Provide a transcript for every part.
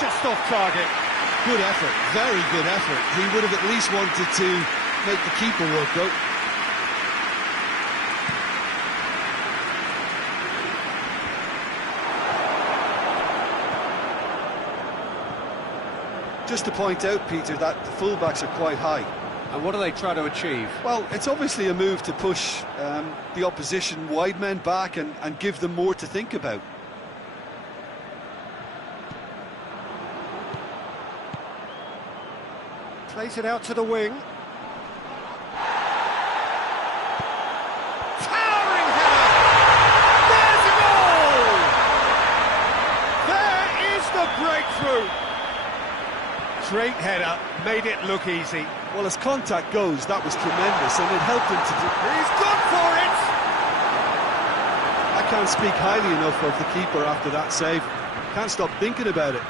Just off target. Good effort, very good effort. He would have at least wanted to make the keeper work, though. Just to point out, Peter, that the fullbacks are quite high. And what do they try to achieve? Well, it's obviously a move to push the opposition wide men back and give them more to think about. Plays it out to the wing. Towering header! There's a goal! There is the breakthrough! Great header, made it look easy. Well, as contact goes, that was tremendous, and it helped him to do... He's gone for it! I can't speak highly enough of the keeper after that save. Can't stop thinking about it.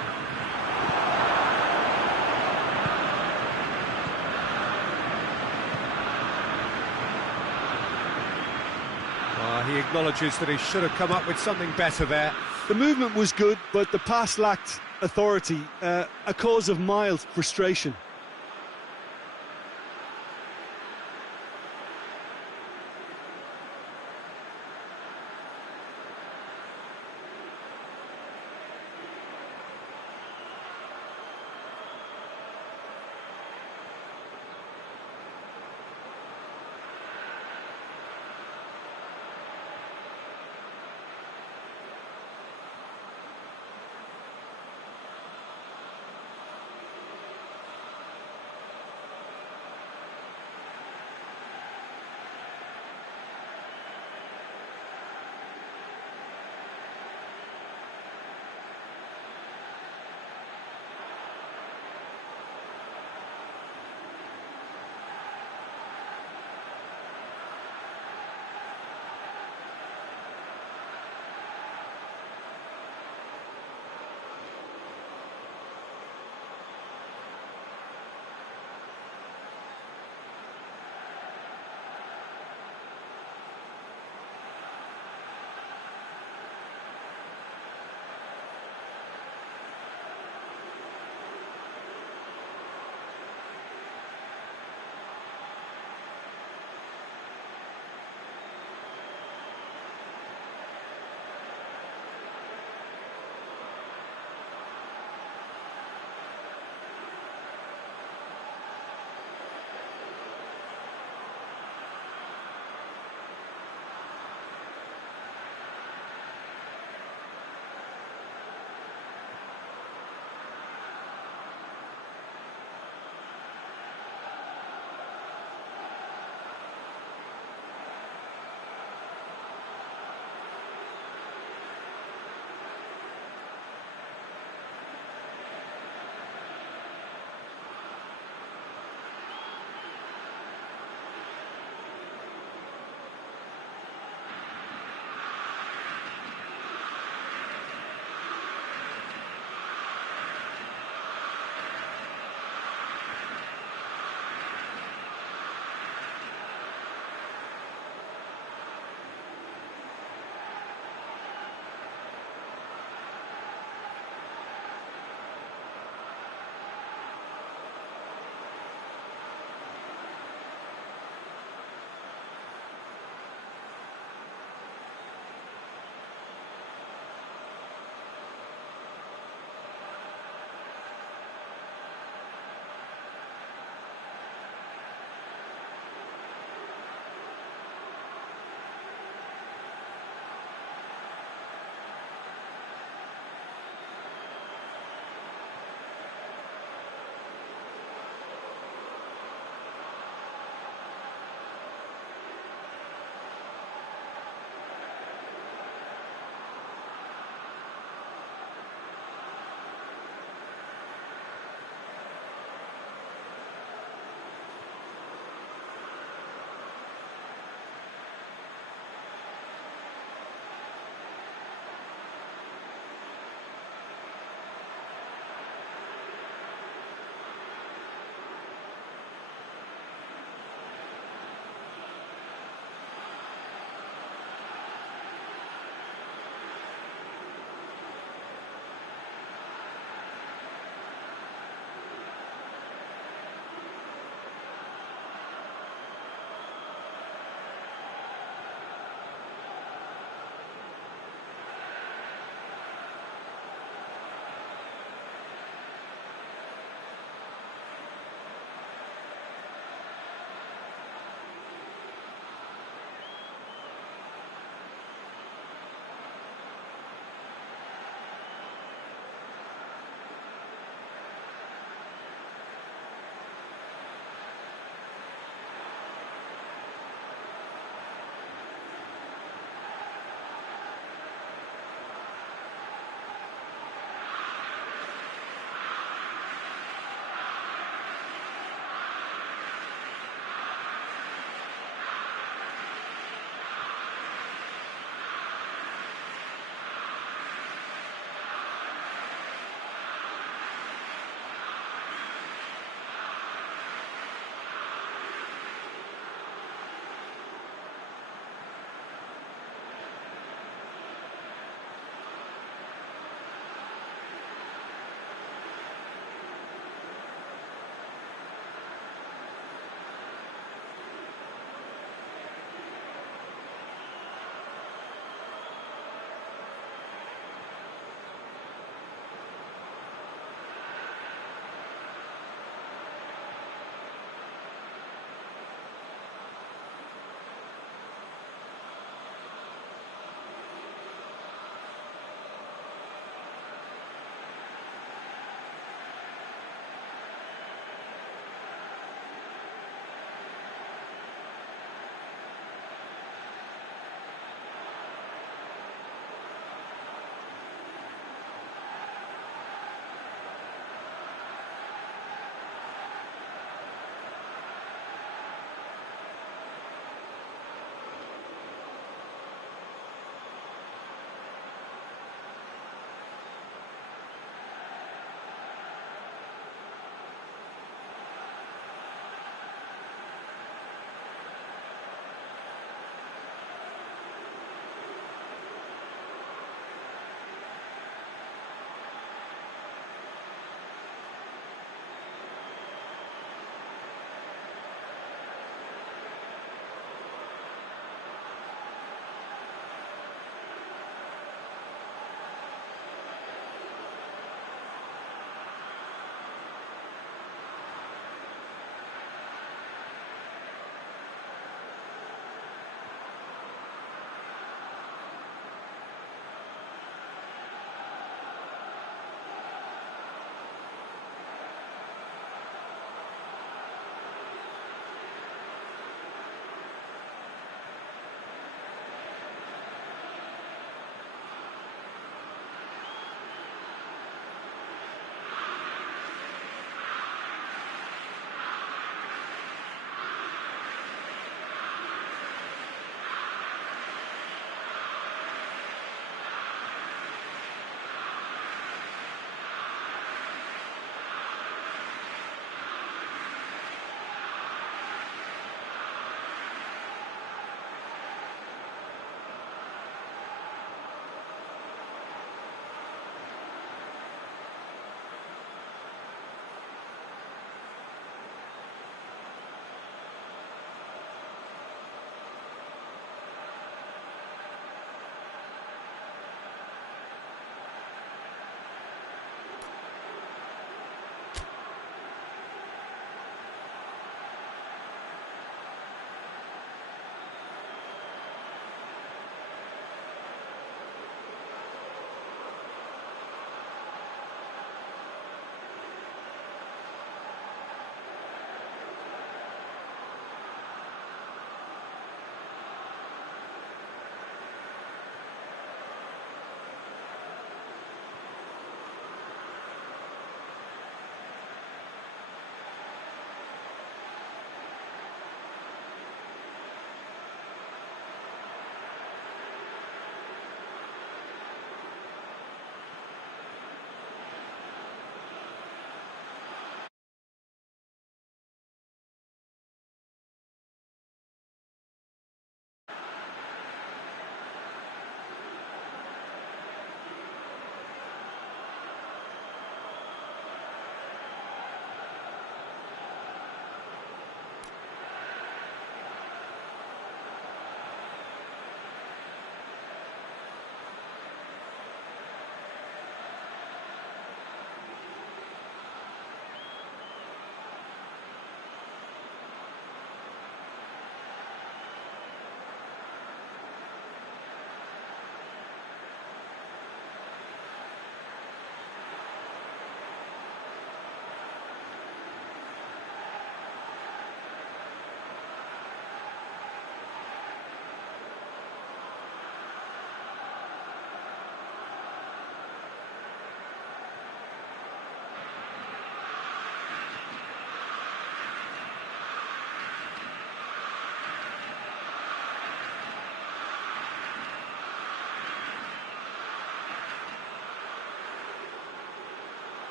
He acknowledges that he should have come up with something better there. The movement was good, but the pass lacked authority, a cause of mild frustration.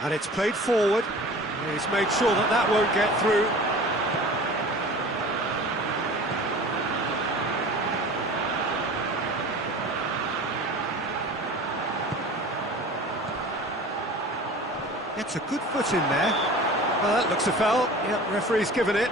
And it's played forward. He's made sure that that won't get through. Gets a good foot in there. Well, that looks a foul. Yep, referee's given it.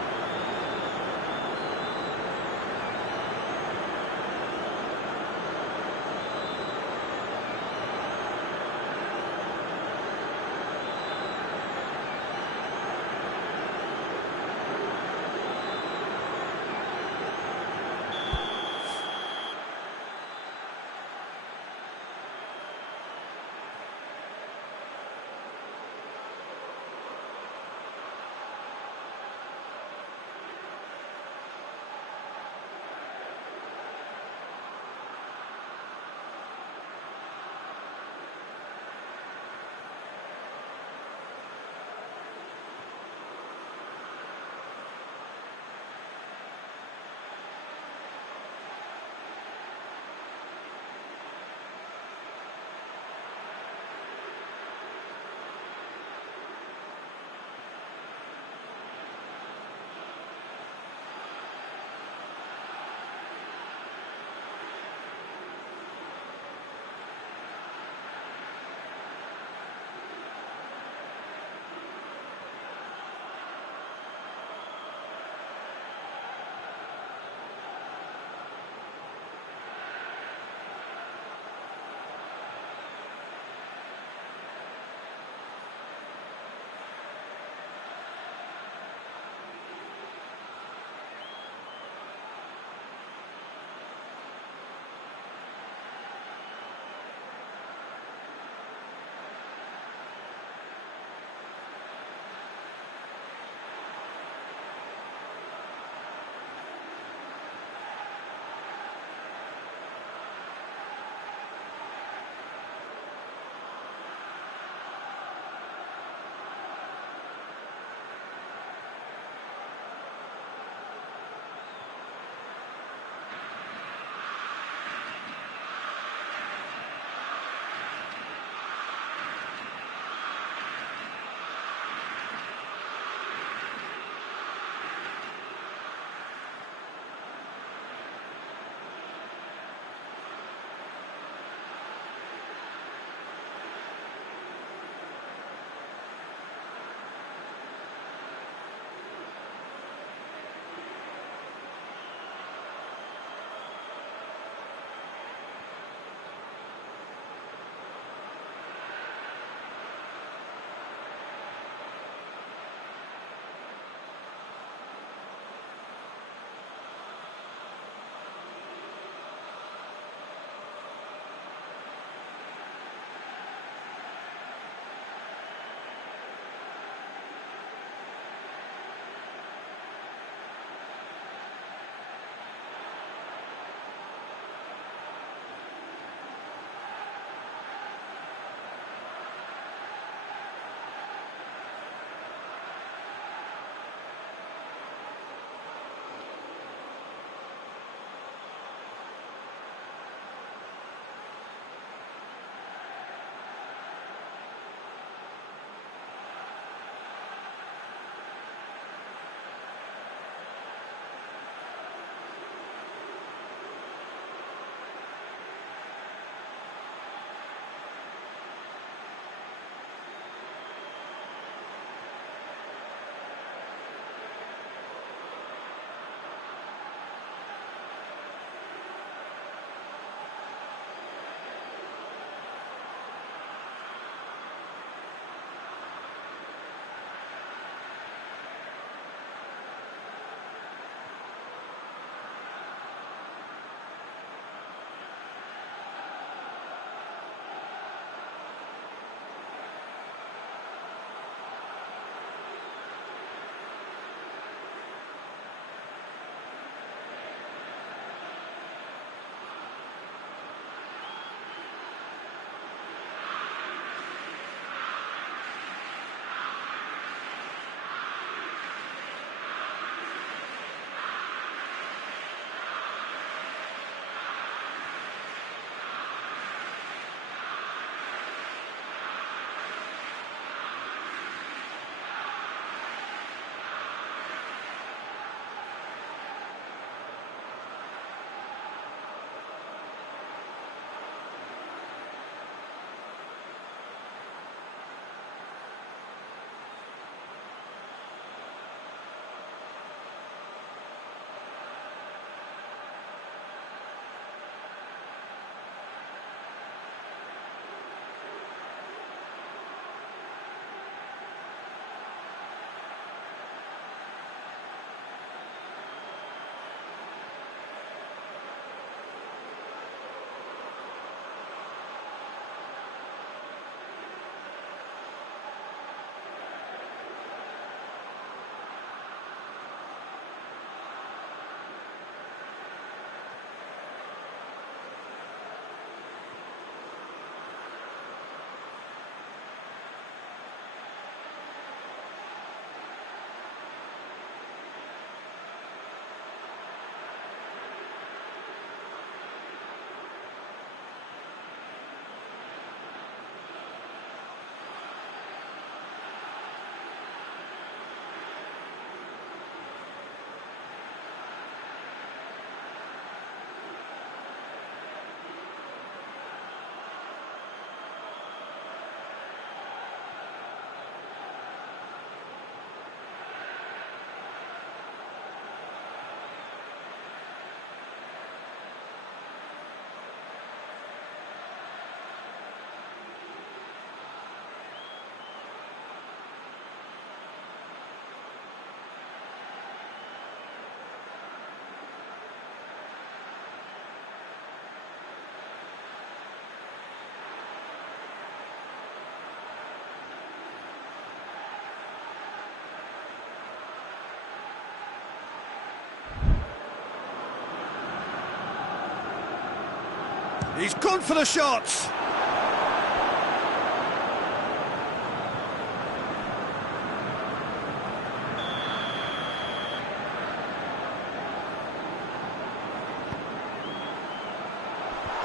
He's gone for the shots.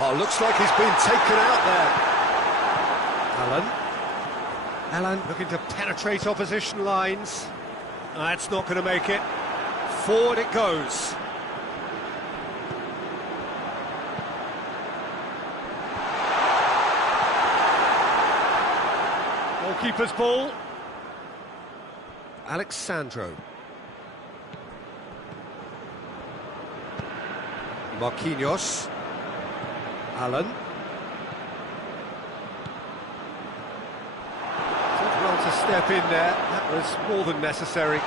Oh, looks like he's been taken out there. Allen looking to penetrate opposition lines. That's not going to make it. Forward it goes. Goalkeeper's ball. Alexandro. Marquinhos. Allen. Did well to step in there. That was more than necessary.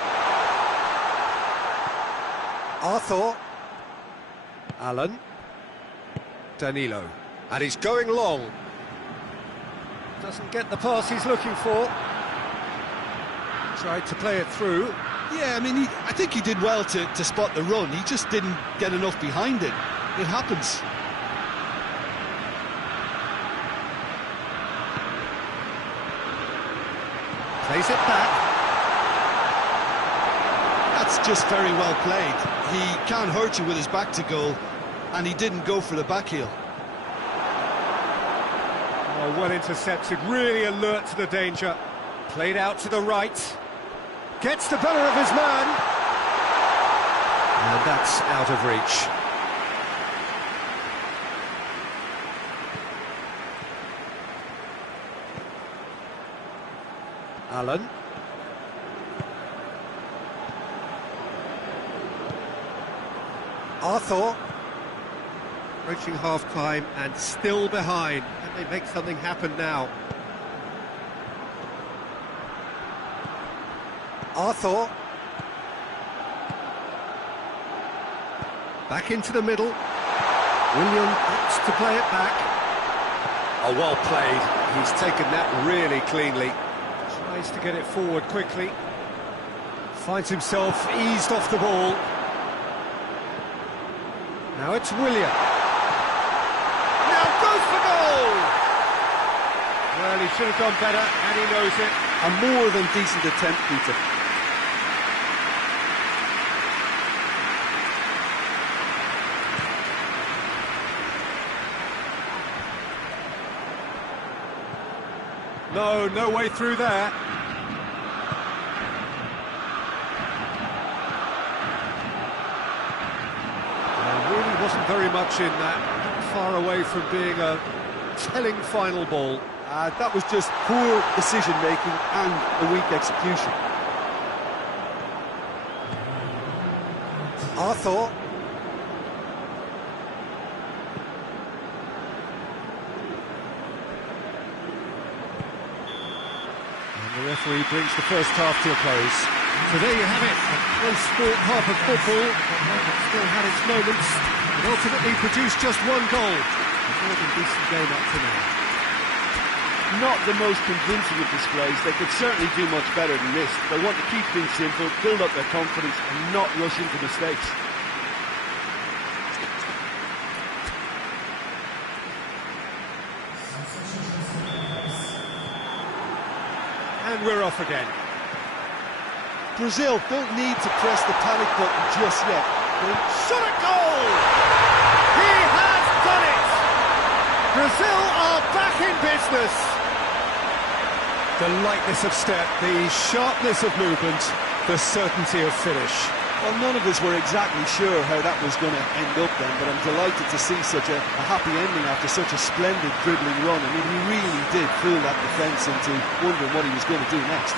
Arthur. Allen. Danilo. And he's going long. Doesn't get the pass he's looking for. Tried to play it through. Yeah, I mean, I think he did well to spot the run. He just didn't get enough behind it. It happens. Plays it back. That's just very well played. He can't hurt you with his back to goal, and he didn't go for the back heel. Oh, well intercepted, really alert to the danger. Played out to the right. Gets the better of his man. And that's out of reach. Allen. Arthur. Approaching half-time and still behind. Can they make something happen now? Arthur. Back into the middle. William opts to play it back. Oh, well played. He's taken that really cleanly. Tries to get it forward quickly. Finds himself eased off the ball. Now it's William. Now goes for goal! Well, he should have done better, and he knows it. A more than decent attempt, Peter. No way through there. There really wasn't very much in that. Far away from being a telling final ball. That was just poor decision-making and a weak execution. Arthur. The referee brings the first half to a close. So there you have it, a close-sport half of football. It still had its moments, but ultimately produced just one goal. A more than decent game up to now. Not the most convincing of displays. They could certainly do much better than this. They want to keep things simple, build up their confidence and not rush into mistakes. And we're off again. Brazil don't need to press the panic button just yet. Shot at goal! He has done it! Brazil are back in business! The lightness of step, the sharpness of movement, the certainty of finish. Well, none of us were exactly sure how that was going to end up then, but I'm delighted to see such a happy ending after such a splendid dribbling run. I mean, he really did fool that defence into wondering what he was going to do next.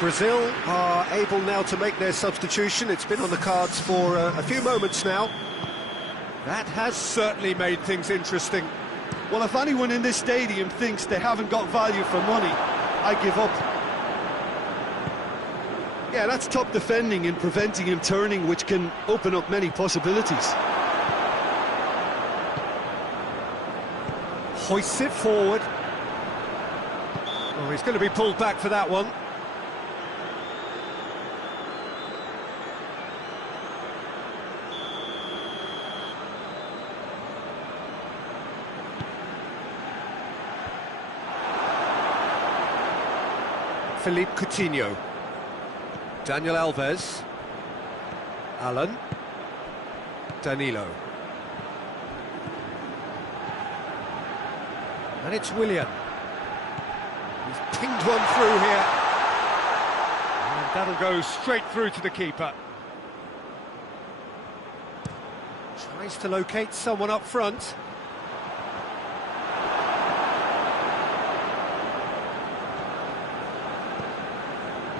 Brazil are able now to make their substitution. It's been on the cards for a few moments now. That has certainly made things interesting. Well, if anyone in this stadium thinks they haven't got value for money, I give up. Yeah, that's top defending and preventing him turning, which can open up many possibilities. Hoists it forward. Oh, he's going to be pulled back for that one. Philippe Coutinho. Daniel Alves. Alan. Danilo. And it's Willian. He's pinged one through here. And that'll go straight through to the keeper. Tries to locate someone up front.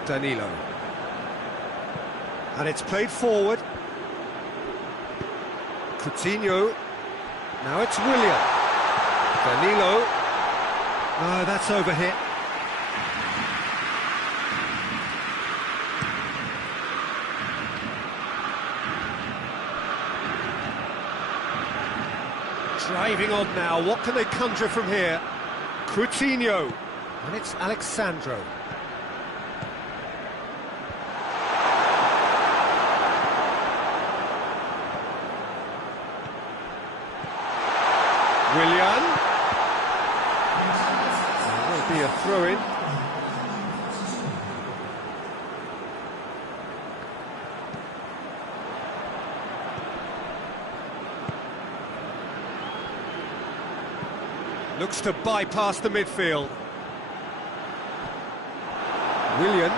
Danilo. And it's played forward. Coutinho. Now it's Willian. Danilo. Oh, that's overhit. Driving on now, what can they conjure from here? Coutinho. And it's Alexandro. Willian. There will be a throw-in. Looks to bypass the midfield. Willian.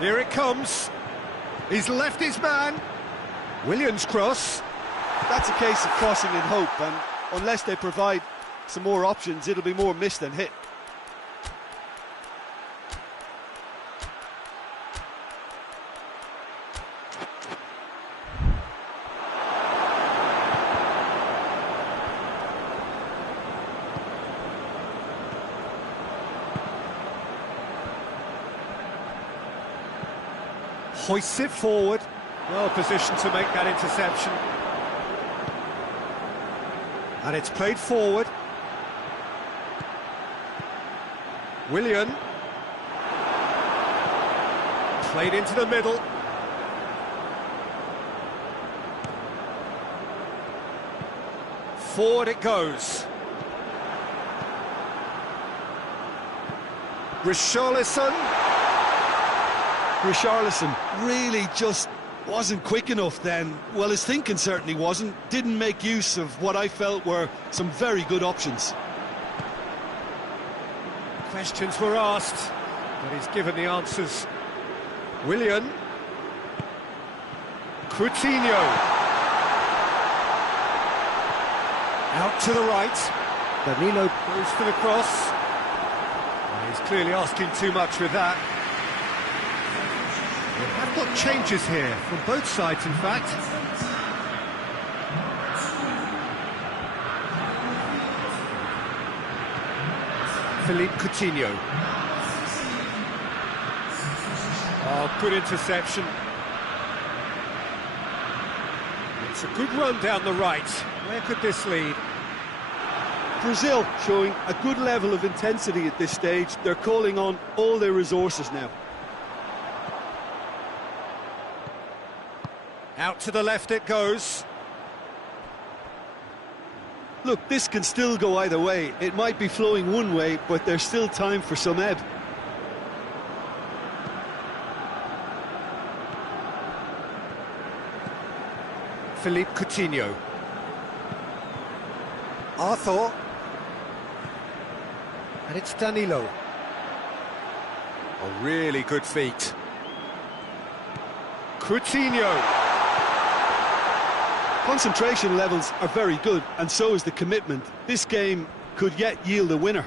Here it comes. He's left his man. Willian's cross. That's a case of crossing in hope, and unless they provide some more options, it'll be more missed than hit. Hoists it forward. Well positioned to make that interception. And it's played forward. Willian. Played into the middle. Forward it goes. Richarlison. Richarlison really just wasn't quick enough then. Well, his thinking certainly wasn't. Didn't make use of what I felt were some very good options. Questions were asked, but he's given the answers. Willian. Coutinho. Out to the right. Danilo goes for the cross. Well, he's clearly asking too much with that. I've got changes here from both sides, in fact. Philippe Coutinho. Oh, good interception. It's a good run down the right. Where could this lead? Brazil showing a good level of intensity at this stage. They're calling on all their resources now. Out to the left it goes. Look, this can still go either way. It might be flowing one way, but there's still time for some ebb. Philippe Coutinho. Arthur. And it's Danilo. A really good feat. Coutinho. Concentration levels are very good, and so is the commitment. This game could yet yield a winner.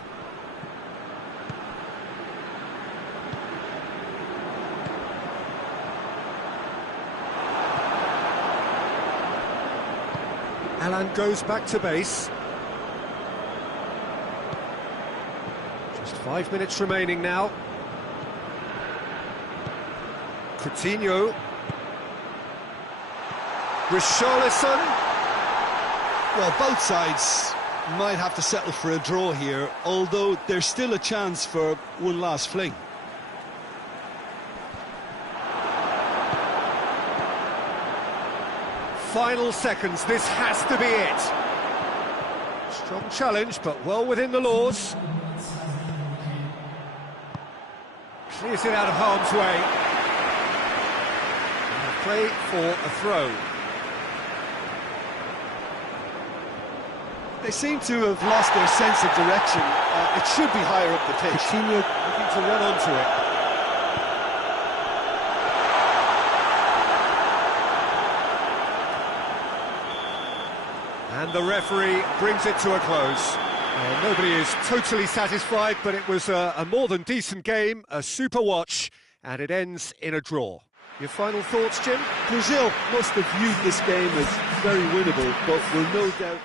Alan goes back to base. Just 5 minutes remaining now. Coutinho. Richarlison. Well, both sides might have to settle for a draw here, although there's still a chance for one last fling. Final seconds, this has to be it. Strong challenge, but well within the laws. Clears it out of harm's way. And a play for a throw. They seem to have lost their sense of direction. It should be higher up the pitch. Coutinho looking to run onto it. And the referee brings it to a close. Nobody is totally satisfied, but it was a more than decent game, a super watch, and it ends in a draw. Your final thoughts, Jim? Brazil must have viewed this game as very winnable, but will no doubt...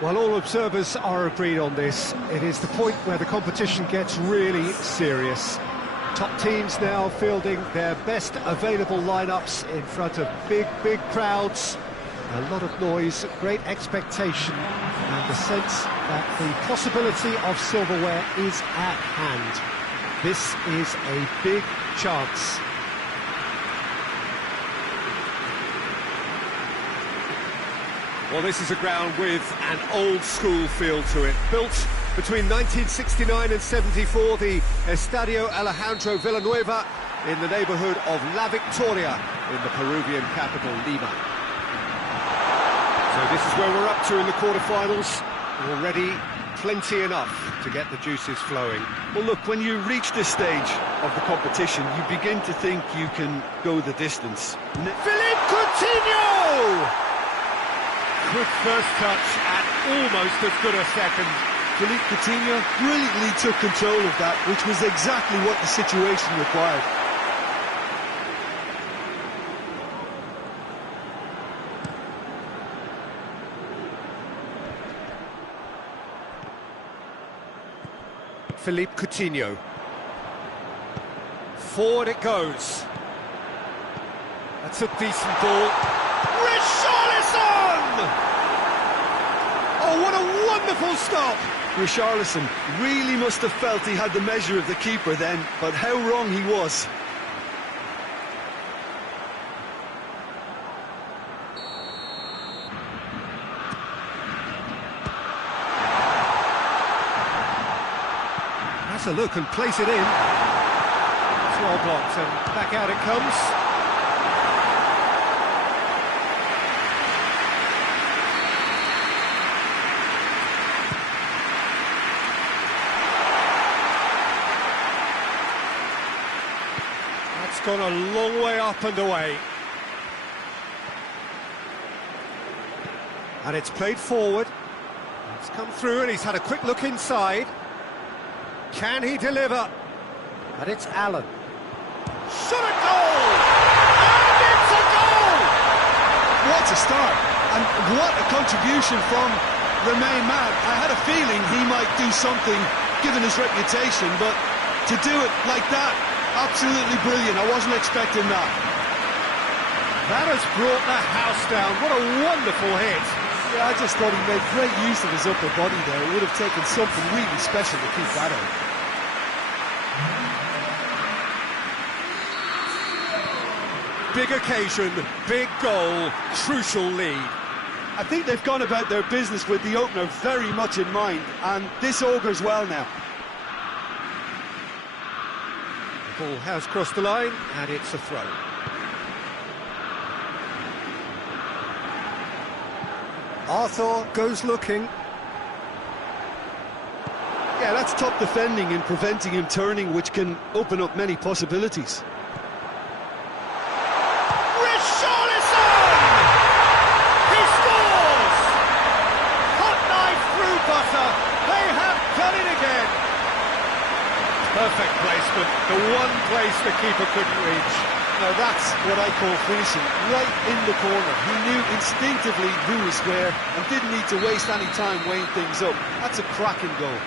Well, all observers are agreed on this. It is the point where the competition gets really serious. Top teams now fielding their best available lineups in front of big crowds. A lot of noise, great expectation, and the sense that the possibility of silverware is at hand. This is a big chance. Well, this is a ground with an old-school feel to it. Built between 1969 and 74, the Estadio Alejandro Villanueva in the neighbourhood of La Victoria in the Peruvian capital, Lima. So this is where we're up to in the quarterfinals. Already plenty enough to get the juices flowing. Well, look, when you reach this stage of the competition, you begin to think you can go the distance. Philippe Coutinho! Good first touch and almost as good a second. Philippe Coutinho brilliantly took control of that, which was exactly what the situation required. Philippe Coutinho. Forward it goes. That's a decent ball. Richarlison! Oh, what a wonderful stop! Richarlison really must have felt he had the measure of the keeper then, but how wrong he was. That's a look and place it in. It's well blocked and back out it comes. That's gone a long way up and away. And it's played forward. It's come through and he's had a quick look inside. Can he deliver? And it's Allen. Shot a goal! And it's a goal! What a start! And what a contribution from Remain Mad. I had a feeling he might do something, given his reputation, but to do it like that, absolutely brilliant. I wasn't expecting that. That has brought the house down. What a wonderful hit. Yeah, I just thought he made great use of his upper body there. It would have taken something really special to keep that out. Big occasion, big goal, crucial lead. I think they've gone about their business with the opener very much in mind, and this augurs well now. The ball has crossed the line, and it's a throw. Arthur goes looking. Yeah, that's top defending and preventing him turning, which can open up many possibilities. Richarlison! He scores! Hot knife through butter. They have done it again. Perfect placement. The one place the keeper couldn't reach. Now that's what I call finishing, right in the corner. He knew instinctively who was where and didn't need to waste any time weighing things up. That's a cracking goal.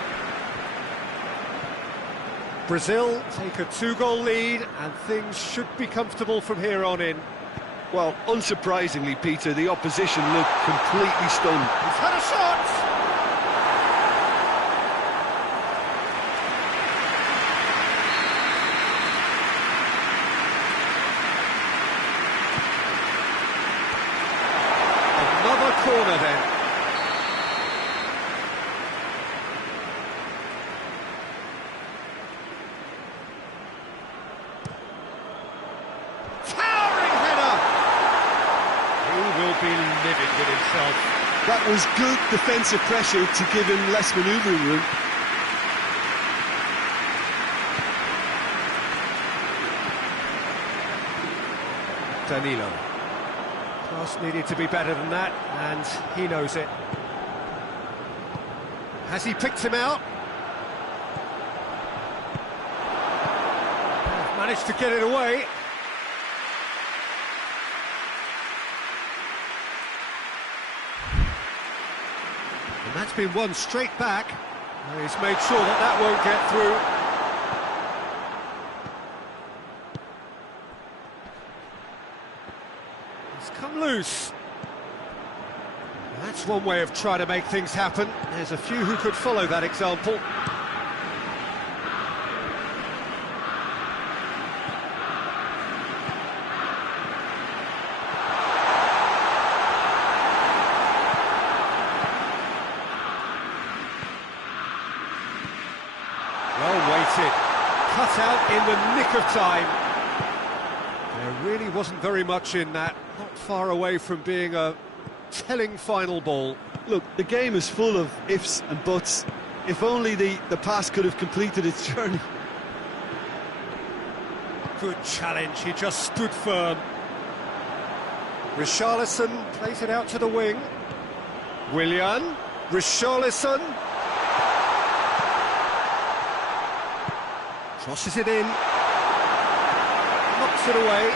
Brazil take a 2-goal lead, and things should be comfortable from here on in. Well, unsurprisingly, Peter, the opposition looked completely stunned. He's had a shot! Another corner then. Towering header! He will be livid with himself. That was good defensive pressure to give him less manoeuvring room. Danilo. Pass needed to be better than that, and he knows it. Has he picked him out? Managed to get it away. And that's been won straight back. He's made sure that that won't get through. Come loose. That's one way of trying to make things happen. There's a few who could follow that example. Well weighted. Cut out in the nick of time. There really wasn't very much in that, not far away from being a telling final ball. Look, the game is full of ifs and buts. If only the pass could have completed its journey. Good challenge, he just stood firm. Richarlison plays it out to the wing. Willian, Richarlison. Crosses it in. Knocks it away.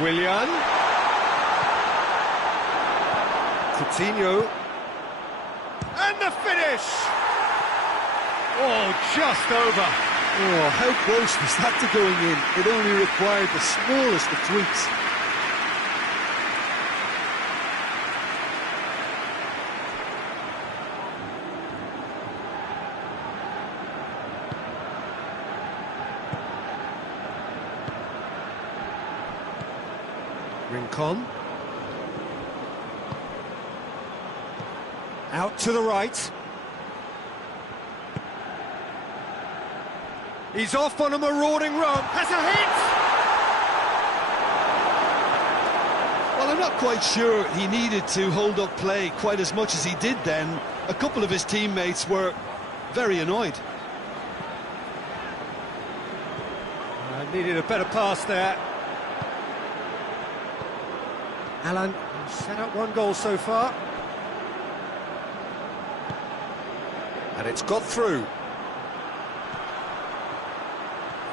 Willian. Coutinho. And the finish! Oh, just over. Oh, how close was that to going in? It only required the smallest of tweaks. Rincon. Out to the right. He's off on a marauding run. Has a hit! Well, I'm not quite sure he needed to hold up play quite as much as he did then. A couple of his teammates were very annoyed. Needed a better pass there. Alan set up one goal so far. And it's got through.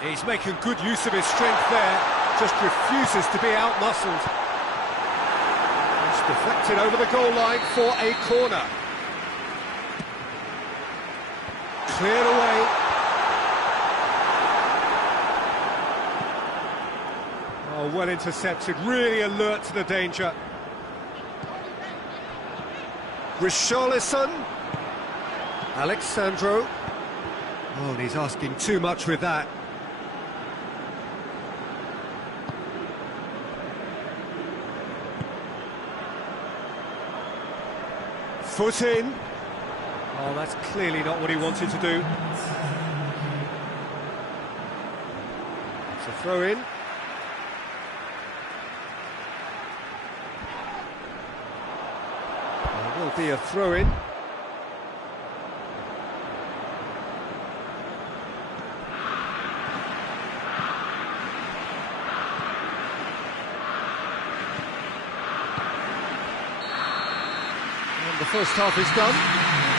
He's making good use of his strength there, just refuses to be out-muscled. It's deflected over the goal line for a corner. Cleared away. Oh, well intercepted, really alert to the danger. Richarlison. Alexandro. Oh, and he's asking too much with that. Foot in. Oh, that's clearly not what he wanted to do. It's a throw in. There will be a throw in. The first half is done.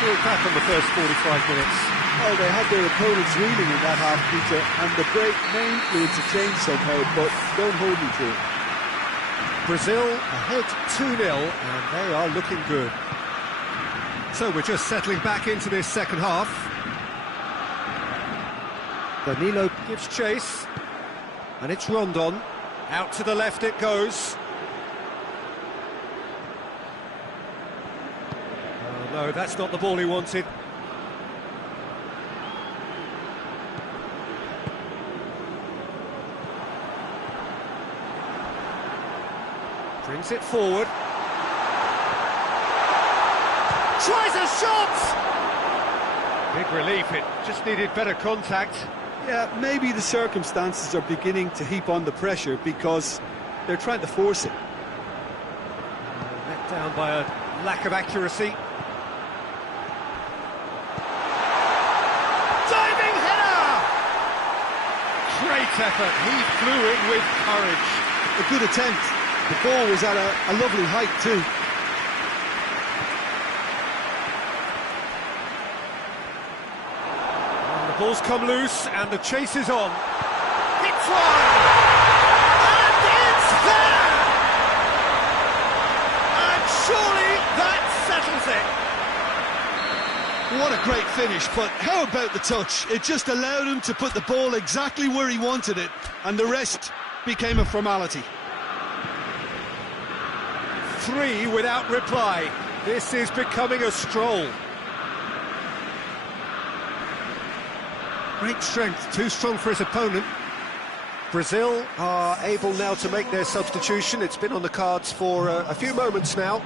We'll look back on the first 45 minutes. Well, they had their opponents reeling in that half, Peter, and the break may influence a change somehow, but don't hold me to it. Brazil ahead 2-0, and they are looking good. So we're just settling back into this second half. Danilo gives chase, and it's Rondon. Out to the left it goes. No, that's not the ball he wanted. Brings it forward. Tries a shot! Big relief, it just needed better contact. Yeah, maybe the circumstances are beginning to heap on the pressure because they're trying to force it. Let down by a lack of accuracy. Great effort, he flew in with courage. A good attempt. The ball was at a lovely height too. And the ball's come loose and the chase is on. It's one! And it's there! And surely that settles it. What a great finish, but how about the touch? It just allowed him to put the ball exactly where he wanted it, and the rest became a formality. 3 without reply. This is becoming a stroll. Great strength, too strong for his opponent. Brazil are able now to make their substitution. It's been on the cards for a few moments now.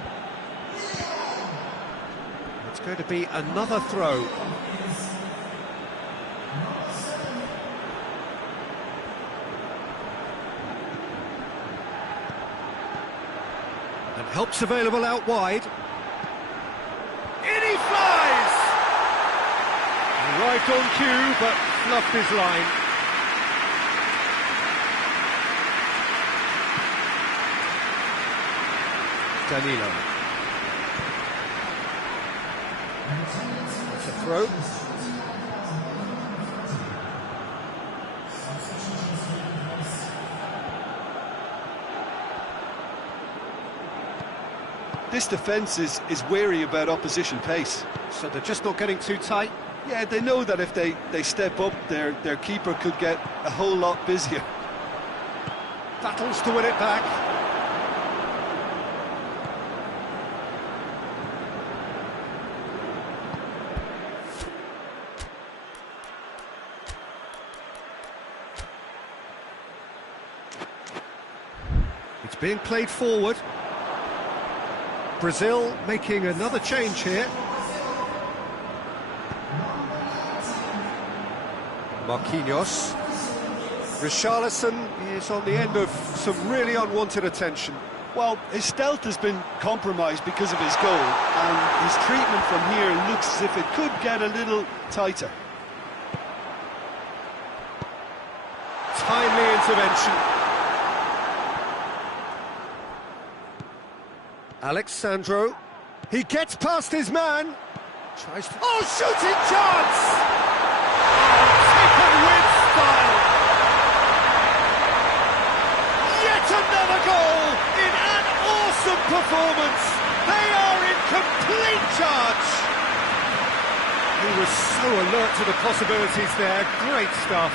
It's going to be another throw. And help's available out wide. In he flies! Arrived on cue, but fluffed his line. Danilo. That's a throw. This defence is wary about opposition pace. So they're just not getting too tight. Yeah, they know that if they step up, their keeper could get a whole lot busier. Battles to win it back. It's being played forward. Brazil making another change here. Marquinhos. Richarlison is on the end of some really unwanted attention. Well, his stealth has been compromised because of his goal, and his treatment from here looks as if it could get a little tighter. Timely intervention. Alex Sandro. He gets past his man. Tries to... Oh, shooting chance! Taken with style. Yet another goal in an awesome performance. They are in complete charge. He was so alert to the possibilities there. Great stuff.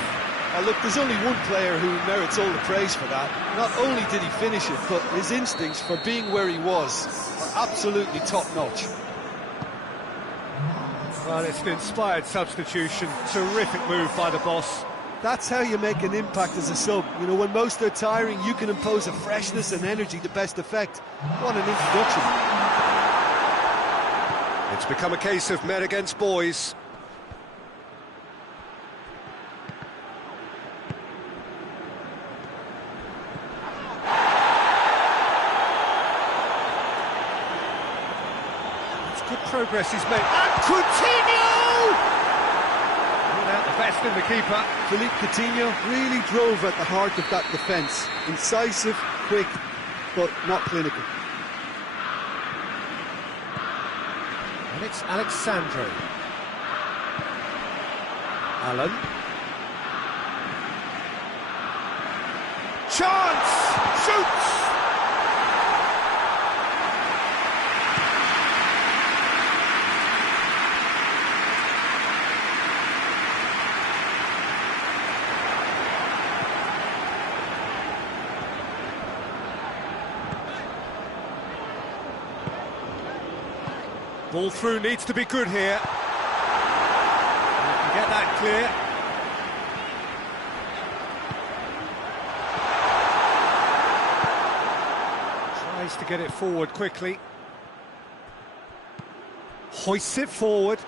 Look, there's only one player who merits all the praise for that. Not only did he finish it, but his instincts for being where he was are absolutely top-notch. Well, it's an inspired substitution. Terrific move by the boss. That's how you make an impact as a sub. You know, when most are tiring, you can impose a freshness and energy to best effect. What an introduction. It's become a case of men against boys. It's good progress he's made. And Coutinho! Brought out the best in the keeper. Philippe Coutinho really drove at the heart of that defence. Incisive, quick, but not clinical. And it's Alexandro. Allen. Chance! Shoots! Ball through needs to be good here. Can get that clear. Tries to get it forward quickly. Hoists it forward.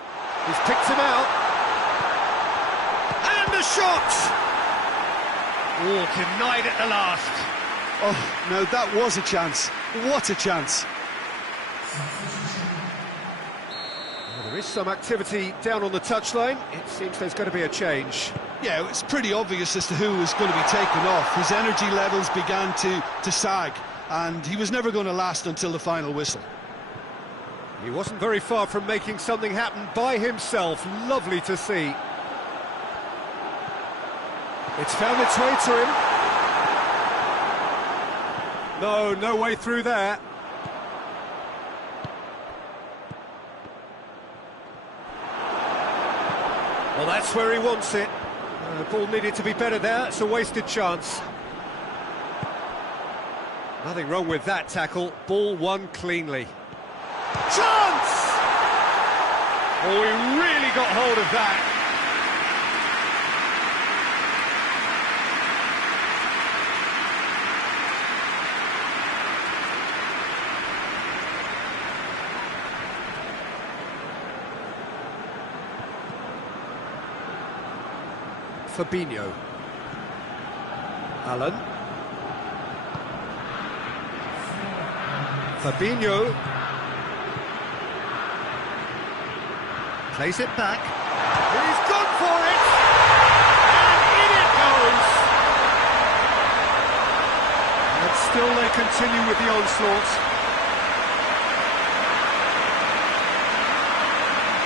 He's picked him out. And the shot! Oh, denied at the last. Oh, no, that was a chance. What a chance. There is some activity down on the touchline. It seems there's going to be a change. Yeah, it's pretty obvious as to who was going to be taken off. His energy levels began to sag, and he was never going to last until the final whistle. He wasn't very far from making something happen by himself. Lovely to see. It's found its way to him. No way through there. Well, that's where he wants it. The ball needed to be better there. It's a wasted chance. Nothing wrong with that tackle. Ball won cleanly. Chance! Oh, he really got hold of that. Fabinho. Allen. Fabinho. Plays it back. He's gone for it! And in it goes! And still they continue with the onslaught.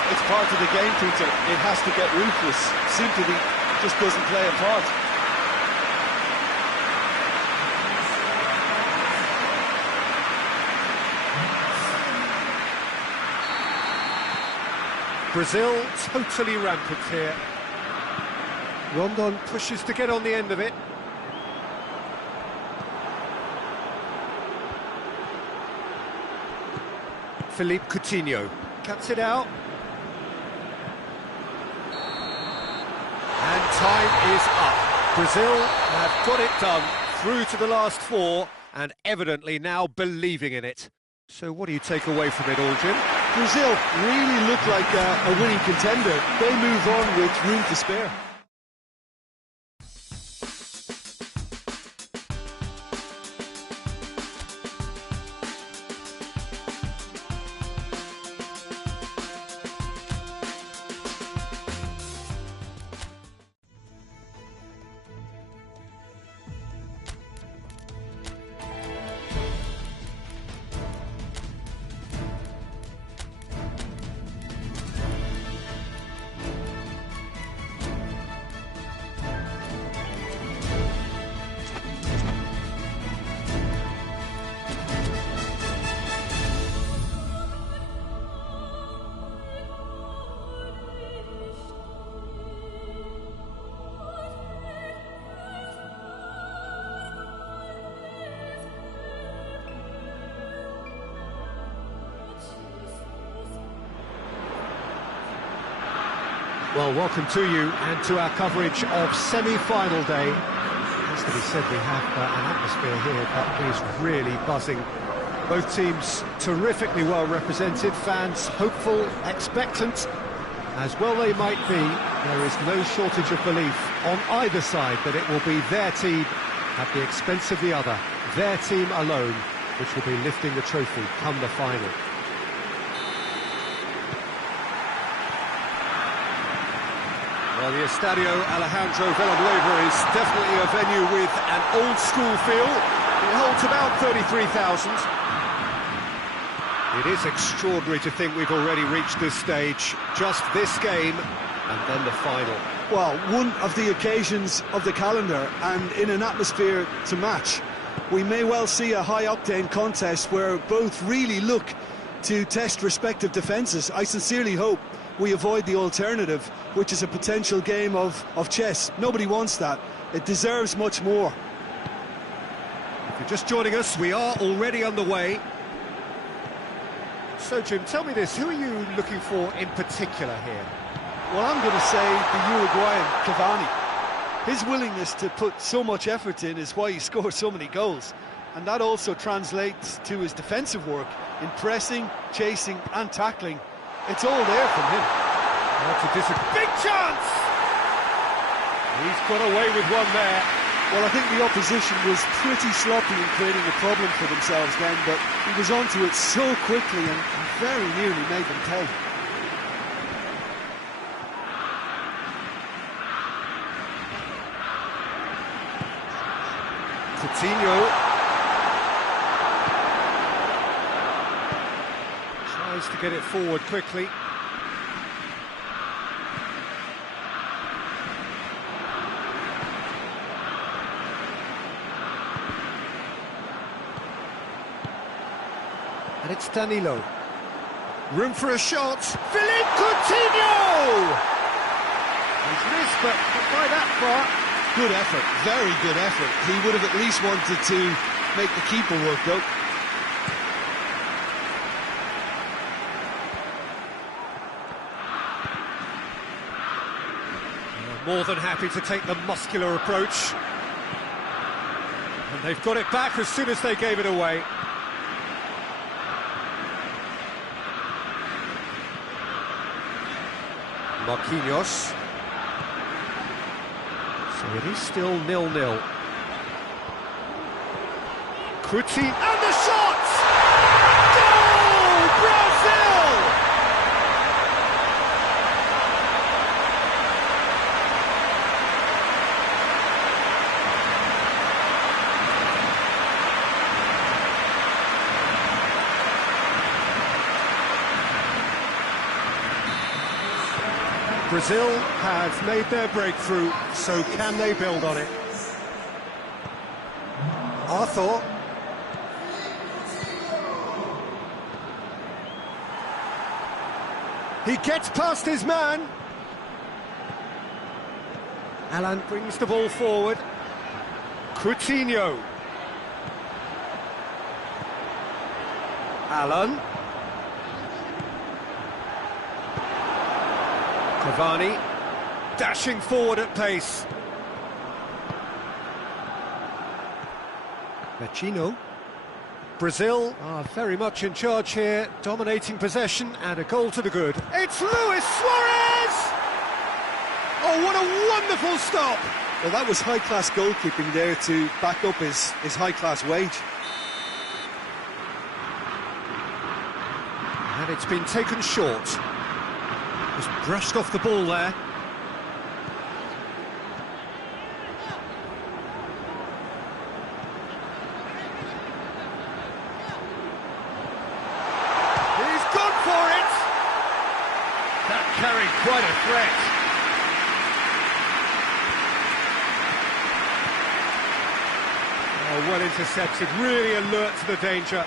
It's part of the game, Peter. It has to get ruthless. Sympathy just doesn't play a part. Brazil totally rampant here. Rondon pushes to get on the end of it. Philippe Coutinho cuts it out. And time is up. Brazil have got it done, through to the last four, and evidently now believing in it. So what do you take away from it, Aldrin? Brazil really look like a winning contender. They move on with room to spare. Well, welcome to you and to our coverage of semi-final day. It has to be said, we have an atmosphere here that is really buzzing. Both teams terrifically well represented, fans hopeful, expectant. As well they might be, there is no shortage of belief on either side that it will be their team at the expense of the other, their team alone, which will be lifting the trophy come the final. Well, the Estadio Alejandro Villanueva is definitely a venue with an old-school feel. It holds about 33,000. It is extraordinary to think we've already reached this stage, just this game, and then the final. Well, one of the occasions of the calendar, and in an atmosphere to match. We may well see a high-octane contest where both really look to test respective defences. I sincerely hope we avoid the alternative, which is a potential game of chess. Nobody wants that. It deserves much more. If you're just joining us, we are already underway. So, Jim, tell me this, who are you looking for in particular here? Well, I'm going to say the Uruguayan Cavani. His willingness to put so much effort in is why he scores so many goals. And that also translates to his defensive work in pressing, chasing and tackling. It's all there from him. Big chance! He's got away with one there. Well, I think the opposition was pretty sloppy in creating a problem for themselves then, but he was onto it so quickly and very nearly made them pay. Coutinho tries to get it forward quickly. And it's Danilo. Room for a shot. Philippe Coutinho! He's missed, but not by that far. Good effort, very good effort. He would have at least wanted to make the keeper work, though. More than happy to take the muscular approach. And they've got it back as soon as they gave it away. Marquinhos. So it is still 0-0. Coutinho, and the shot! Goal! Brazil! Brazil have made their breakthrough, so can they build on it? Arthur. He gets past his man. Alan brings the ball forward. Coutinho. Alan. Cavani, dashing forward at pace. Vecino. Brazil are very much in charge here, dominating possession and a goal to the good. It's Luis Suarez! Oh, what a wonderful stop! Well, that was high-class goalkeeping there to back up his high-class wage. And it's been taken short. Just brushed off the ball there. He's gone for it! That carried quite a threat. Oh, well intercepted, really alert to the danger.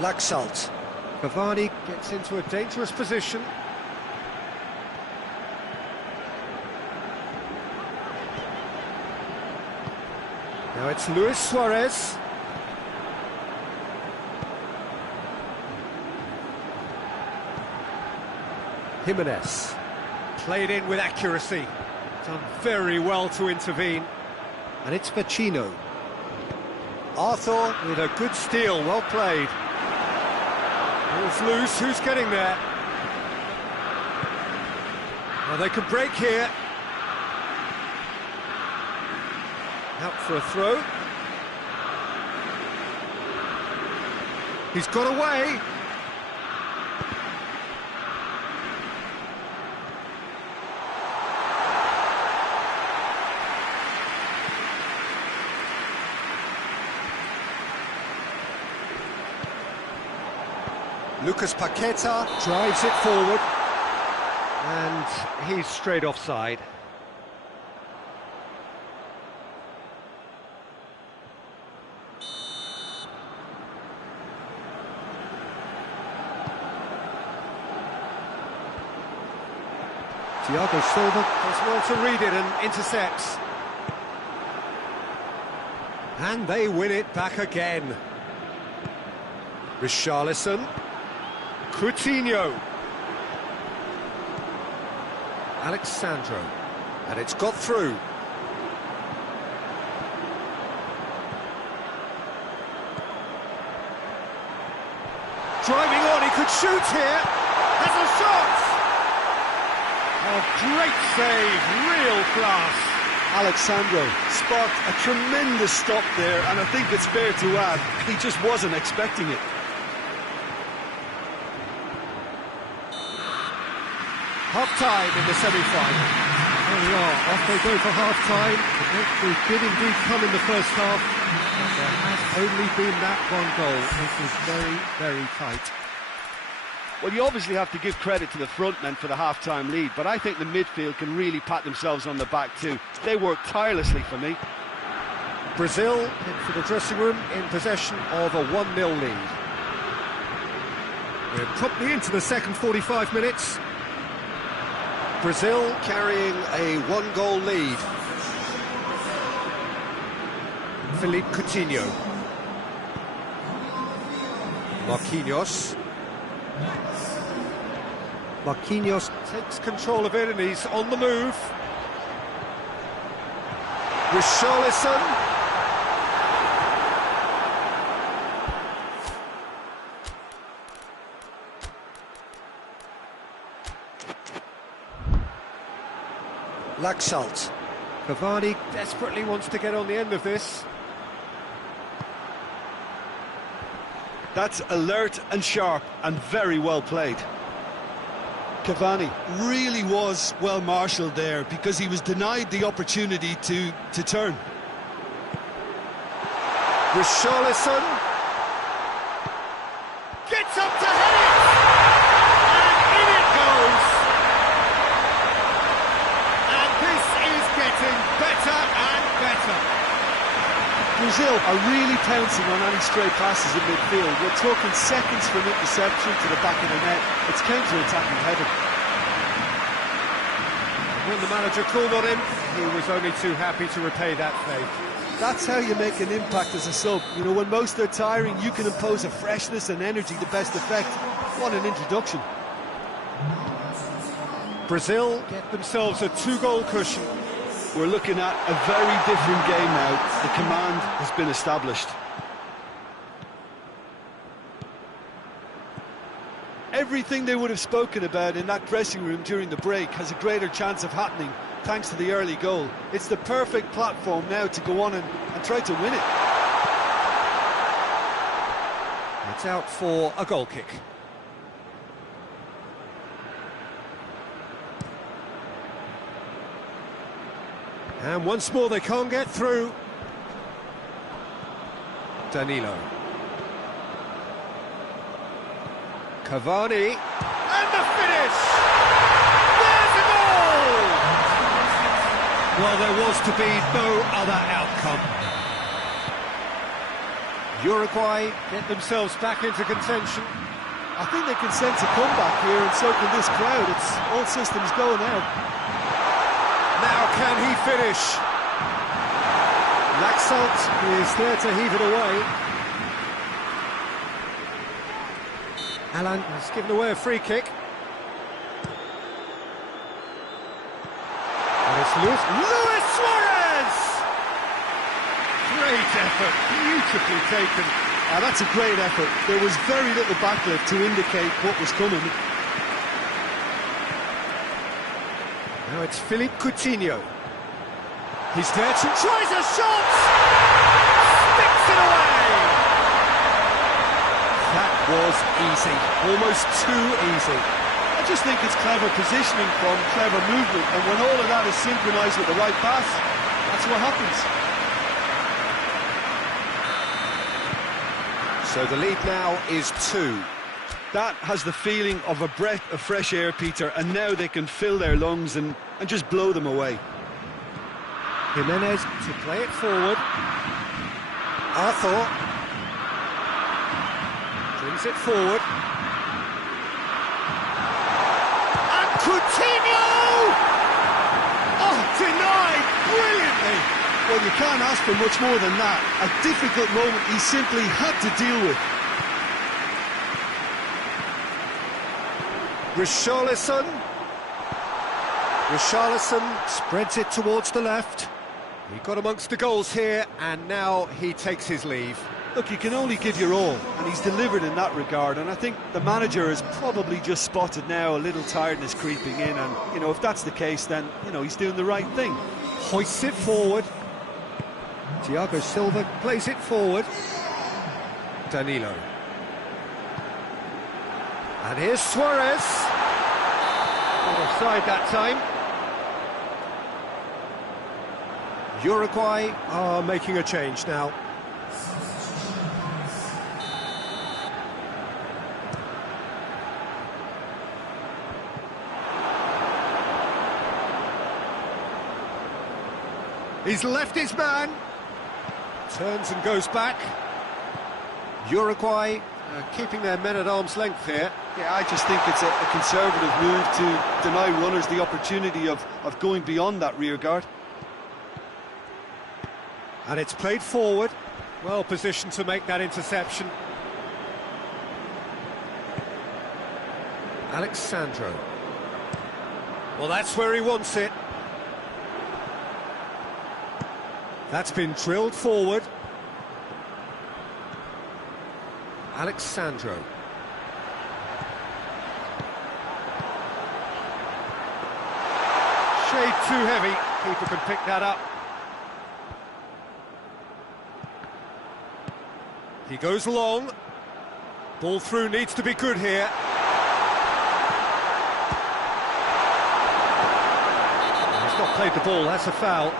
Laxalt. Cavani gets into a dangerous position. Now it's Luis Suarez. Jimenez. Played in with accuracy. Done very well to intervene. And it's Vecino. Arthur with a good steal, well played. Ball's loose, who's getting there? Well, they can break here. Out for a throw. He's got away. Lucas Paqueta drives it forward, and he's straight offside. Thiago Silva does well to read it and intercepts. And they win it back again. Richarlison. Coutinho. Alex Sandro. And it's got through. Driving on, he could shoot here. Has a shot. A great save, real class. Alex Sandro sparked a tremendous stop there, and I think it's fair to add, he just wasn't expecting it. Half-time in the semi-final. There we are, off they go for half-time. The victory did indeed come in the first half, but there has only been that one goal. It was very, very tight. Well, you obviously have to give credit to the front men for the half-time lead, but I think the midfield can really pat themselves on the back too. They worked tirelessly for me. Brazil in for the dressing room in possession of a 1-0 lead. We're promptly into the second 45 minutes. Brazil carrying a 1-goal lead. Philippe Coutinho. Marquinhos. Marquinhos takes control of it and he's on the move. Richarlison. Laxalt. Cavani desperately wants to get on the end of this. That's alert and sharp and very well played. Cavani really was well marshalled there because he was denied the opportunity to turn. Richarlison gets up to head it, and in it goes. And this is getting better and better. Brazil are really pouncing on any stray passes in midfield. We're talking seconds from interception to the back of the net. It's counter-attacking heaven. When the manager called on him, he was only too happy to repay that favour. That's how you make an impact as a sub. You know, when most are tiring, you can impose a freshness and energy to best effect. What an introduction. Brazil get themselves a 2-goal cushion. We're looking at a very different game now. The command has been established. Everything they would have spoken about in that dressing room during the break has a greater chance of happening thanks to the early goal. It's the perfect platform now to go on and try to win it. It's out for a goal kick. And once more they can't get through. Danilo. Cavani. And the finish! There's a goal! Well, there was to be no other outcome. Uruguay get themselves back into contention. I think they can sense a comeback here, and so can this crowd. It's all systems go now. Now can he finish? Laxalt is there to heave it away. Alan has given away a free kick. And it's Luis Suarez! Great effort, beautifully taken. That's a great effort. There was very little backlift to indicate what was coming. Now it's Philippe Coutinho. He's there to tries a shot! Sticks it away! That was easy, almost too easy. I just think it's clever positioning from clever movement, and when all of that is synchronised with the right pass, that's what happens. So the lead now is 2. That has the feeling of a breath of fresh air, Peter, and now they can fill their lungs and just blow them away. Jimenez to play it forward. Arthur brings it forward. And Coutinho! Oh, denied brilliantly! Well, you can't ask for much more than that. A difficult moment he simply had to deal with. Richarlison spreads it towards the left. He got amongst the goals here, and now he takes his leave. Look, you can only give your all, and he's delivered in that regard, and I think the manager has probably just spotted now a little tiredness creeping in, and, you know, if that's the case, then, you know, he's doing the right thing. Hoists it forward. Thiago Silva plays it forward. Danilo. And here's Suarez. Not offside that time. Uruguay are making a change now. He's left his man. Turns and goes back. Uruguay keeping their men at arm's length here. Yeah, I just think it's a conservative move to deny runners the opportunity of going beyond that rear guard. And it's played forward. Well positioned to make that interception. Alex Sandro. Well, that's where he wants it. That's been drilled forward. Alex Sandro. Shade too heavy. Keeper can pick that up. He goes long. Ball through needs to be good here. He's not played the ball, that's a foul.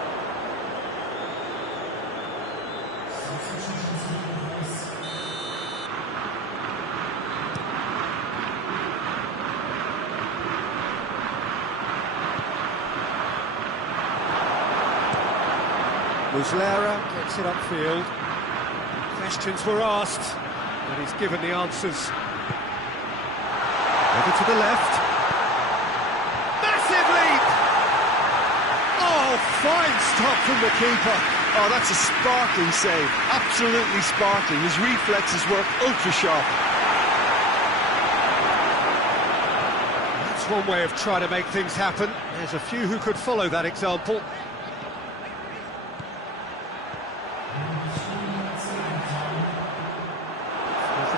Muslera gets it upfield. Questions were asked, and he's given the answers. Over to the left. Massive leap! Oh, fine stop from the keeper. Oh, that's a sparkling save. Absolutely sparkling. His reflexes work ultra sharp. That's one way of trying to make things happen. There's a few who could follow that example.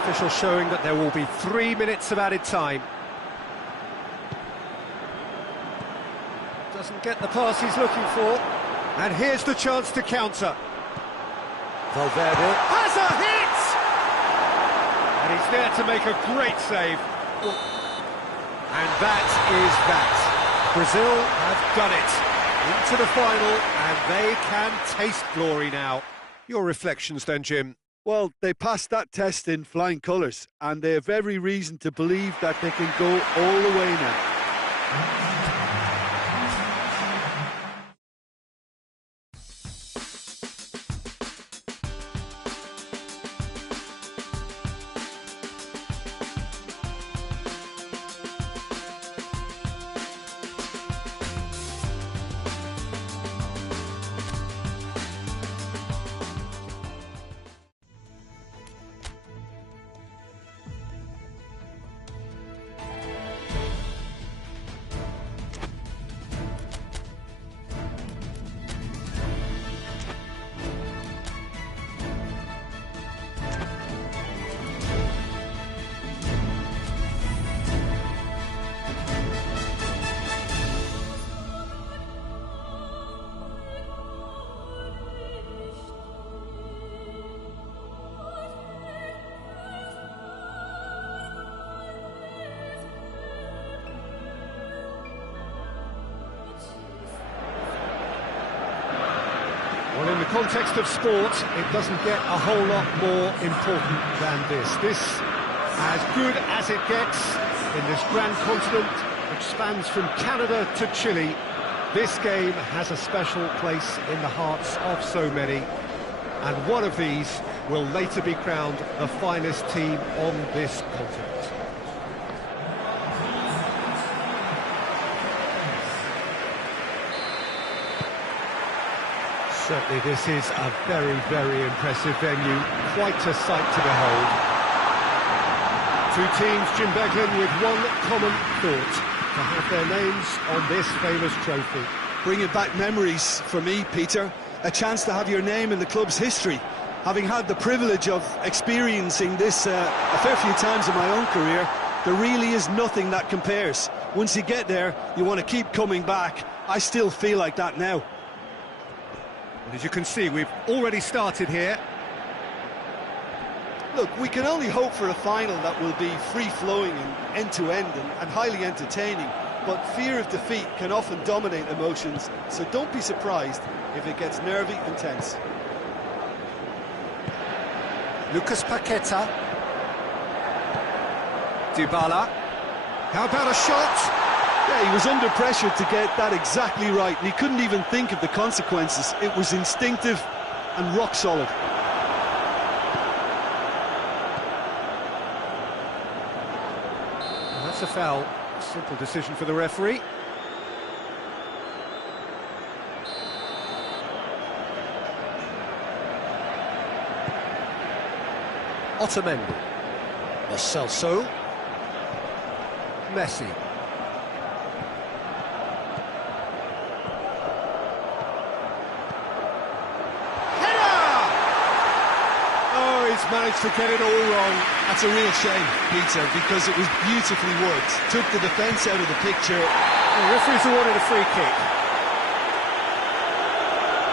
Official showing that there will be 3 minutes of added time. Doesn't get the pass he's looking for. And here's the chance to counter. Valverde has a hit! And he's there to make a great save. And that is that. Brazil have done it. Into the final, and they can taste glory now. Your reflections then, Jim? Well, they passed that test in flying colours, and they have every reason to believe that they can go all the way now. context of sport, it doesn't get a whole lot more important than this. This, as good as it gets in this grand continent, which spans from Canada to Chile, this game has a special place in the hearts of so many, and one of these will later be crowned the finest team on this continent. Certainly this is a very, very impressive venue, quite a sight to behold. Two teams, Jim Beglin, with one common thought: to have their names on this famous trophy. Bringing back memories for me, Peter. A chance to have your name in the club's history. Having had the privilege of experiencing this a fair few times in my own career, there really is nothing that compares. Once you get there, you want to keep coming back. I still feel like that now. And as you can see, we've already started here. Look, we can only hope for a final that will be free-flowing and end-to-end and highly entertaining, but fear of defeat can often dominate emotions, so don't be surprised if it gets nervy and tense. Lucas Paqueta. Dybala. How about a shot? Yeah, he was under pressure to get that exactly right, and he couldn't even think of the consequences. It was instinctive and rock solid. Well, that's a foul. Simple decision for the referee. Otamendi. Lo Celso. Messi. He's managed to get it all wrong. That's a real shame, Peter, because it was beautifully worked. Took the defence out of the picture. The referee's awarded a free kick.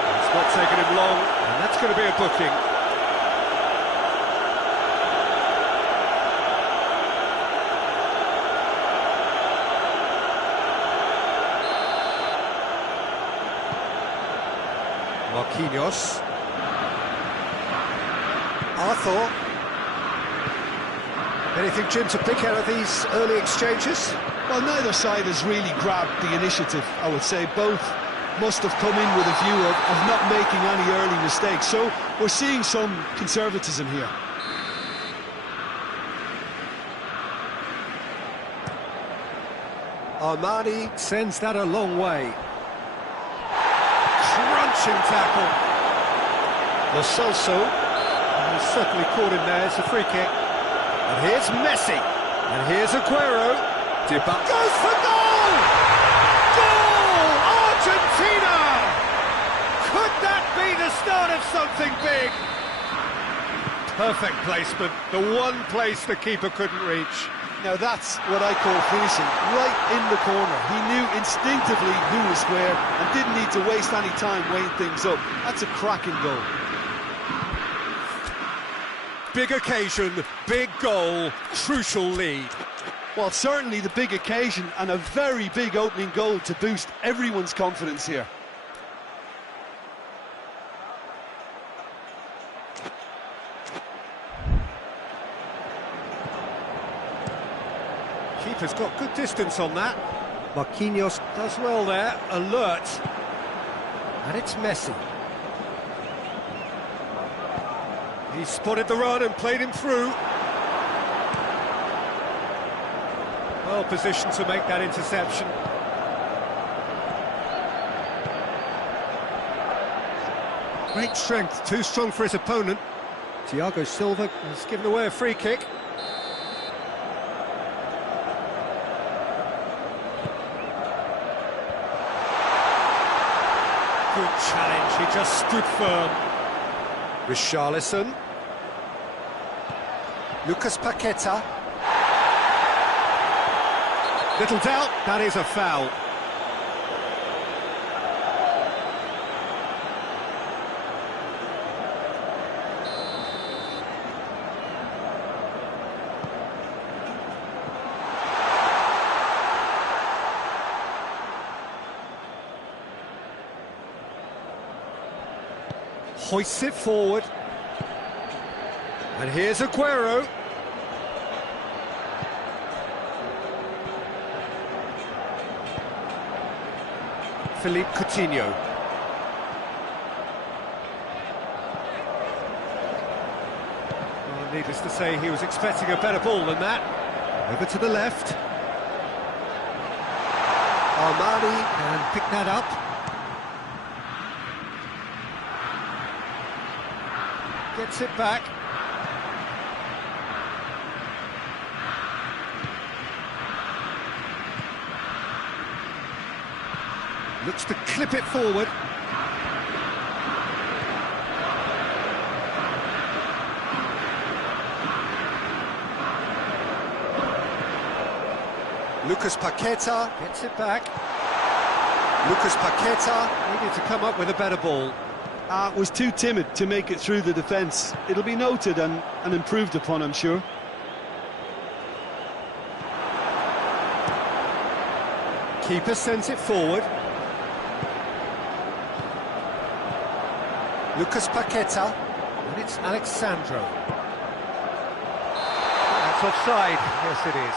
It's not taken him long, and that's going to be a booking. Marquinhos. Arthur. Anything, Jim, to pick out of these early exchanges? Well, neither side has really grabbed the initiative, I would say. Both must have come in with a view of not making any early mistakes. So we're seeing some conservatism here. Armani sends that a long way. Crunching tackle. Lo Celso. He's certainly caught him there. It's a free kick. And here's Messi. And here's Aguero. Dybala goes for goal! Goal! Argentina! Could that be the start of something big? Perfect placement. The one place the keeper couldn't reach. Now that's what I call finishing, right in the corner. He knew instinctively who was where and didn't need to waste any time weighing things up. That's a cracking goal. Big occasion, big goal, crucial lead. Well, certainly the big occasion and a very big opening goal to boost everyone's confidence here. Keeper's got good distance on that. Marquinhos does well there, alert. And it's Messi. He spotted the run and played him through. Well positioned to make that interception. Great strength, too strong for his opponent. Thiago Silva has given away a free kick. Good challenge, he just stood firm. Richarlison. Lucas Paqueta. Little doubt, that is a foul. Hoists it forward. And here's Aguero. Philippe Coutinho. Well, needless to say, he was expecting a better ball than that. Over to the left. Armani can pick that up. Gets it back. Looks to clip it forward. Lucas Paqueta gets it back. Lucas Paqueta needed to come up with a better ball. Was too timid to make it through the defence. It'll be noted and improved upon, I'm sure. Keeper sends it forward. Lucas Paqueta, and it's Alexandro. That's offside, yes it is.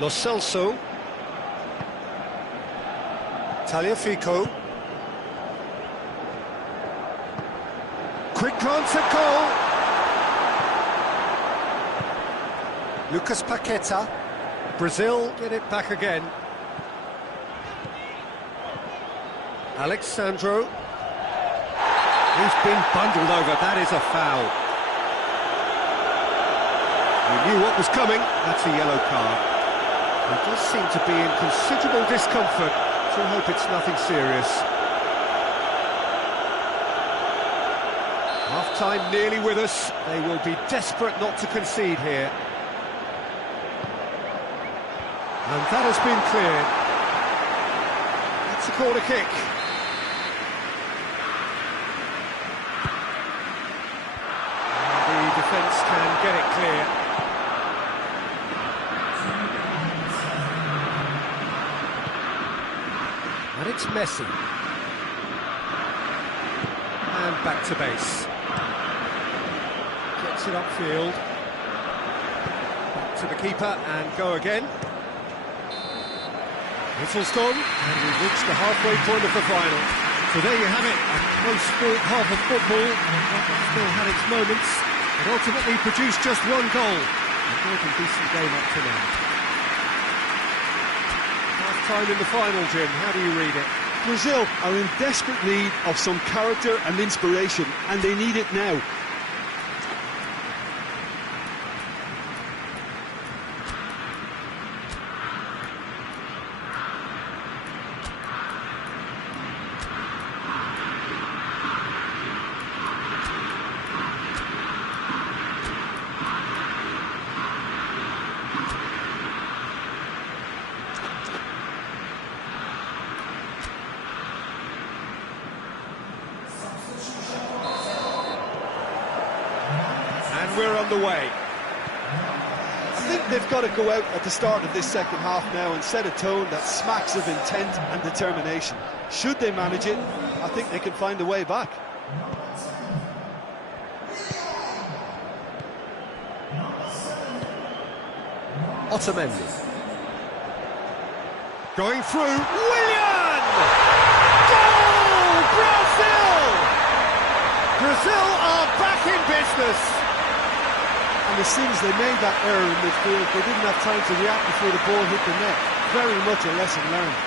Lo Celso. Tagliafico. Quick glance at goal. Lucas Paqueta. Brazil get it back again. Alexandro. He's been bundled over, that is a foul. He knew what was coming, that's a yellow card. He does seem to be in considerable discomfort, so I hope it's nothing serious. Half-time nearly with us, they will be desperate not to concede here. And that has been cleared. That's a corner kick. And the defence can get it clear. And it's Messi. And back to base. Gets it upfield. Back to the keeper and go again. Whistle's gone, and we've reached the halfway point of the final. So there you have it, a close-fought half of football, that still had its moments, but ultimately produced just one goal. A good and decent game up to now. Half-time in the final, Jim, how do you read it? Brazil are in desperate need of some character and inspiration, and they need it now. And we're on the way. I think they've got to go out at the start of this second half now and set a tone that smacks of intent and determination. Should they manage it, I think they can find a way back. Otamendi. Going through, Willian! Goal! Brazil! Brazil are back in business. And as soon as they made that error in midfield, they didn't have time to react before the ball hit the net. Very much a lesson learned.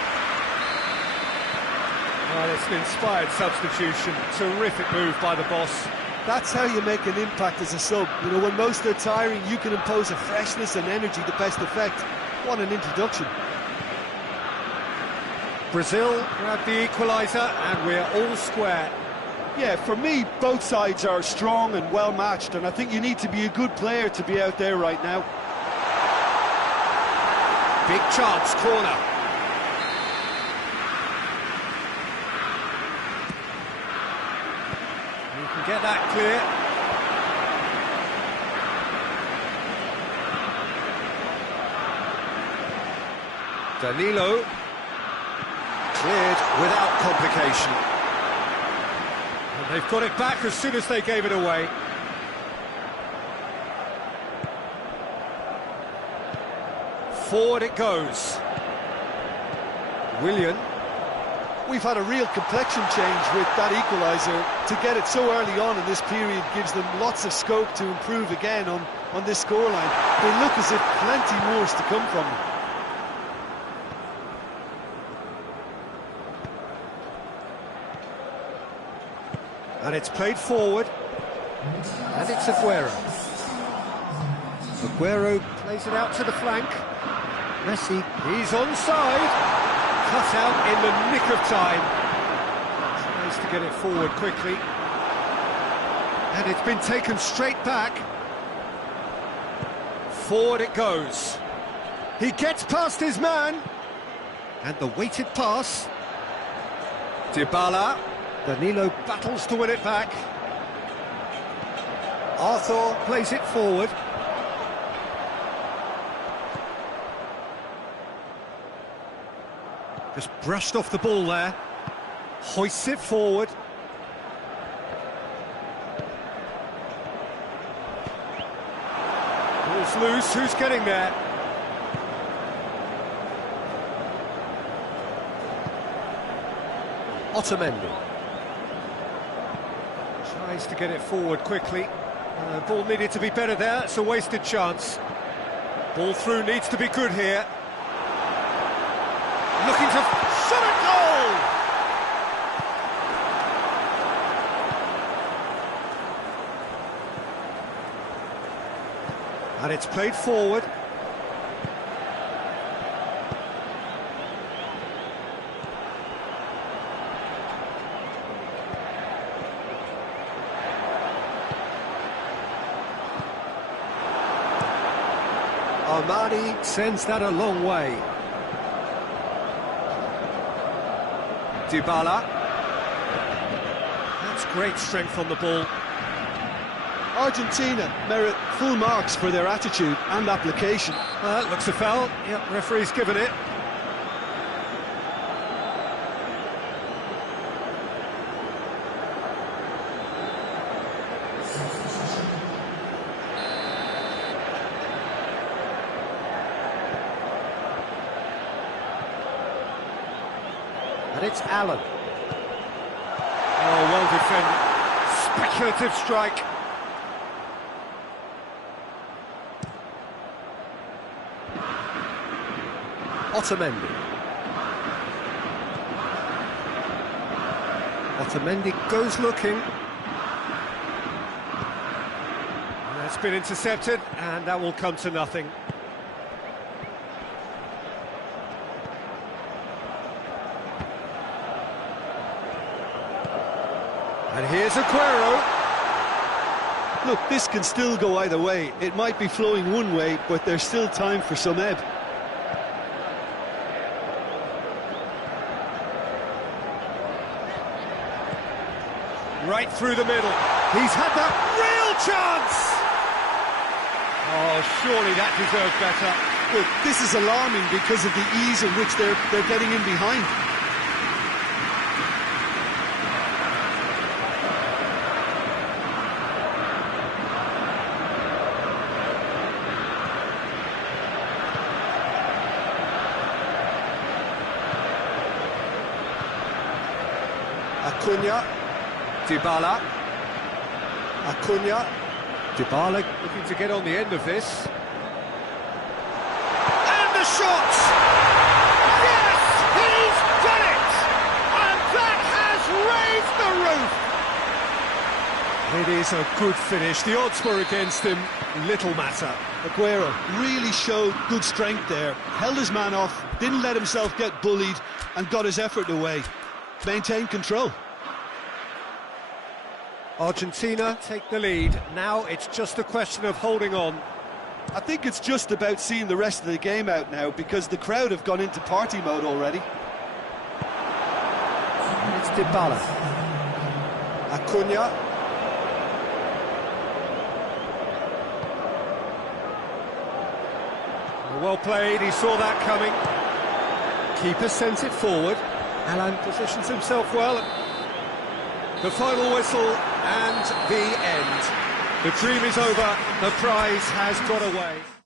Well, it's an inspired substitution. Terrific move by the boss. That's how you make an impact as a sub. You know, when most are tiring, you can impose a freshness and energy to best effect. What an introduction. Brazil grab the equaliser, and we're all square. Yeah, for me, both sides are strong and well-matched, and I think you need to be a good player to be out there right now. Big chance, corner. You can get that clear. Danilo. Cleared without complication. And they've got it back as soon as they gave it away. Forward it goes. Willian. We've had a real complexion change with that equaliser. To get it so early on in this period gives them lots of scope to improve again on this scoreline. They look as if plenty more is to come from them. And it's played forward. And it's Aguero. Aguero plays it out to the flank. Messi, he's onside. Cut out in the nick of time. Tries to get it forward quickly. And it's been taken straight back. Forward it goes. He gets past his man. And the weighted pass. Dybala. Danilo battles to win it back. Arthur plays it forward. Just brushed off the ball there. Hoists it forward. Ball's loose, who's getting there? Otamendi. Tries to get it forward quickly. Ball needed to be better there, it's a wasted chance. Ball through needs to be good here. Looking to shot a goal! And it's played forward. Armani sends that a long way. Dybala. That's great strength on the ball. Argentina merit full marks for their attitude and application. Looks a foul. Yep, referee's given it. And it's Allen. Oh, well defended. Speculative strike. Otamendi. Otamendi goes looking. That's been intercepted, and that will come to nothing. And here's Aguero. Look, this can still go either way. It might be flowing one way, but there's still time for some ebb. Right through the middle. He's had that real chance! Oh, surely that deserved better. Look, this is alarming because of the ease in which they're getting in behind. Acuna. Dybala. Acuna. Dybala looking to get on the end of this. And the shot! Yes! He's done it! And that has raised the roof! It is a good finish. The odds were against him. Little matter. Aguero really showed good strength there. Held his man off, didn't let himself get bullied, and got his effort away. Maintained control. Argentina take the lead. Now it's just a question of holding on. I think it's just about seeing the rest of the game out now, because the crowd have gone into party mode already. It's Dybala. Acuna. Well played, he saw that coming. Keeper sends it forward. Alan positions himself well. The final whistle and the end. The dream is over. The prize has got away.